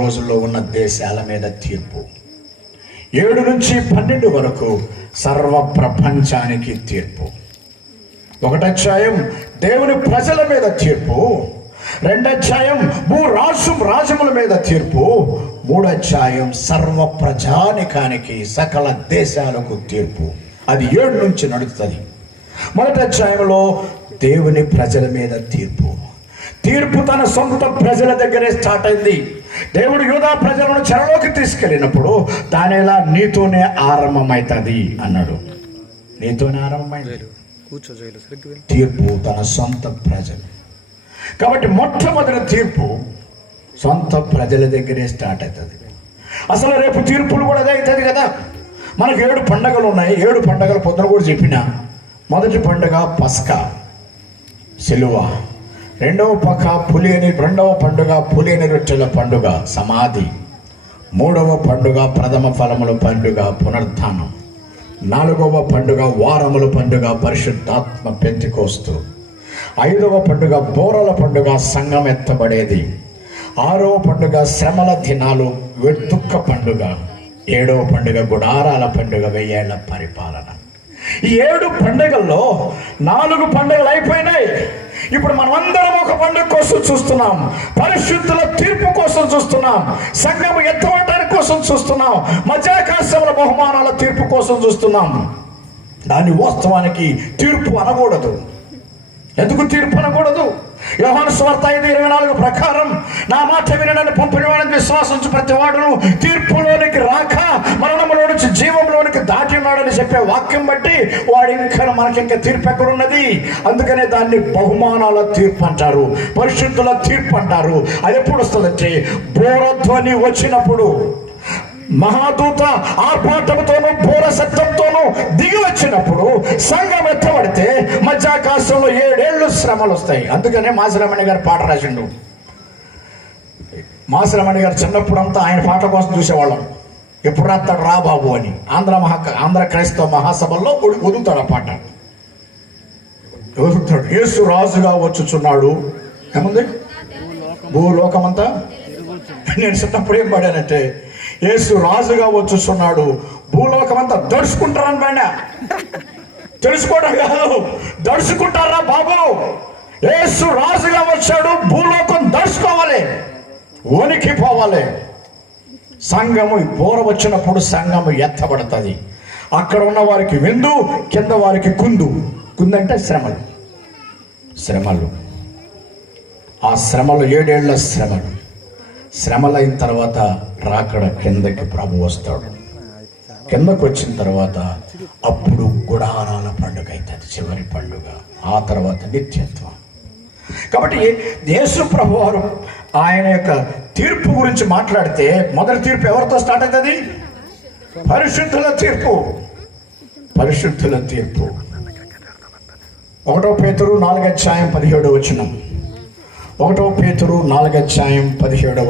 రోజుల్లో ఉన్న దేశాల మీద తీర్పు. 7 నుంచి 12 వరకు సర్వ ప్రపంచానికి తీర్పు. 1వ అధ్యాయం దేవుని ప్రజల మీద తీర్పు. 2వ అధ్యాయం రాజముల మీద తీర్పు. 3వ అధ్యాయం సర్వ ప్రజానికానికి సకల దేశాలకు తీర్పు. అది 7 నుంచి నడుస్తుంది. 1వ అధ్యాయంలో దేవుని ప్రజల మీద తీర్పు. తీర్పు తన సొంత ప్రజల దగ్గరే స్టార్ట్ అయింది. దేవుడు యూదా ప్రజలను చెరలోకి తీసుకెళ్ళినప్పుడు దానిలా నీతోనే ఆరంభమవుతుంది అన్నాడు. నీతోనే ఆరంభమైంది తీర్పు తన సొంత ప్రజలు. కాబట్టి మొట్టమొదటి తీర్పు సొంత ప్రజల దగ్గరే స్టార్ట్ అవుతుంది. అసలు రేపు తీర్పులు కూడా అదే అవుతుంది కదా. మనకు 7 పండుగలు ఉన్నాయి. 7 పండుగలు పొద్దున కూడా చెప్పిన. మొదటి పండుగ పస్కా, సిలువ. రెండవ పండుగ పులియని రొట్టెల పండుగ, సమాధి. 3వ పండుగ ప్రథమ ఫలముల పండుగ, పునరుత్థానం. 4వ పండుగ వారముల పండుగ, పరిశుద్ధాత్మ పెంతెకోస్తు. 5వ పండుగ బోరల పండుగ, సంఘం ఎత్తబడేది. 6వ పండుగ శ్రమల దినాలు, దుఃఖ పండుగ. 7వ పండుగ గుడారాల పండుగ, 1000 ఏళ్ల పరిపాలన. ఈ 7 పండుగల్లో 4 పండుగలు అయిపోయినాయి. ఇప్పుడు మనమందరం ఒక పండుగ కోసం చూస్తున్నాం. పరిశుద్ధుల తీర్పు కోసం చూస్తున్నాం. సంఘం ఎత్తబడటానికి కోసం చూస్తున్నాం. మధ్యాకాశముల బహుమానాల తీర్పు కోసం చూస్తున్నాం. దాని వాస్తవానికి తీర్పు అనకూడదు. ఎందుకు తీర్పు అనకూడదు? యోహాను సువార్త 5:24 ప్రకారం నా మాట విని నన్ను పంపినవాడిని విశ్వాసించు ప్రతివాడును తీర్పులోనికి రాక మరణంలో నుంచి జీవంలోనికి దాటినాడని చెప్పే వాక్యం బట్టి వాడు ఇంకా మనకింకా తీర్పు ఎక్కడున్నది? అందుకనే దాన్ని బహుమానాల తీర్పు అంటారు, పరిశుద్ధుల తీర్పు అంటారు. అది ఎప్పుడు వస్తుందంటే బోరధ్వని వచ్చినప్పుడు, మహాదూత ఆర్భాటంతోనూ బోర శబ్దంతోనూ దిగి వచ్చినప్పుడు సంఘం ఎత్తబడితే మధ్యాకాశంలో 7 ఏళ్ళు శ్రమలు వస్తాయి. అందుకనే మాసిరమణి గారు పాట రాసిండు. మాసిరమణి గారు చిన్నప్పుడంతా ఆయన పాట కోసం చూసేవాళ్ళం. ఎప్పుడు రాస్తాడు రా బాబు అని. ఆంధ్ర క్రైస్తవ మహాసభల్లో వదులుతాడు ఆ పాట. వదులుతాడు. యేసు రాజుగా వచ్చుచున్నాడు. ఏముంది? భూలోకమంతా. నేను చిన్నప్పుడు ఏం పాడానంటే, యేసు రాజుగా వచ్చుచున్నాడు, భూలోకమంతా దడుచుకుంటారని పైన. తెలుసుకోవడం కాదు, దడుచుకుంటారా బాబు. యేసు రాజుగా వచ్చాడు, భూలోకం దడుచుకోవాలి, వణికిపోవాలి. సంఘము బోర వచ్చినప్పుడు సంఘము ఎత్తబడుతుంది. అక్కడ ఉన్న వారికి విందు, కింద వారికి కుందు. కుందంటే శ్రమలు. ఆ శ్రమలు 7 ఏళ్ల శ్రమలు. శ్రమలైన తర్వాత రాకడ కిందకి ప్రభు వస్తాడు. కిందకు వచ్చిన తర్వాత అప్పుడు గుడారాల పండుగ అవుతుంది, చివరి పండుగ. ఆ తర్వాత నిత్యత్వం. కాబట్టి యేసు ప్రభు వారు ఆయన యొక్క తీర్పు గురించి మాట్లాడితే మొదటి తీర్పు ఎవరితో స్టార్ట్ అవుతుంది? పరిశుద్ధుల తీర్పు. 1 పేతురు 4:17 1 పేతురు 4:17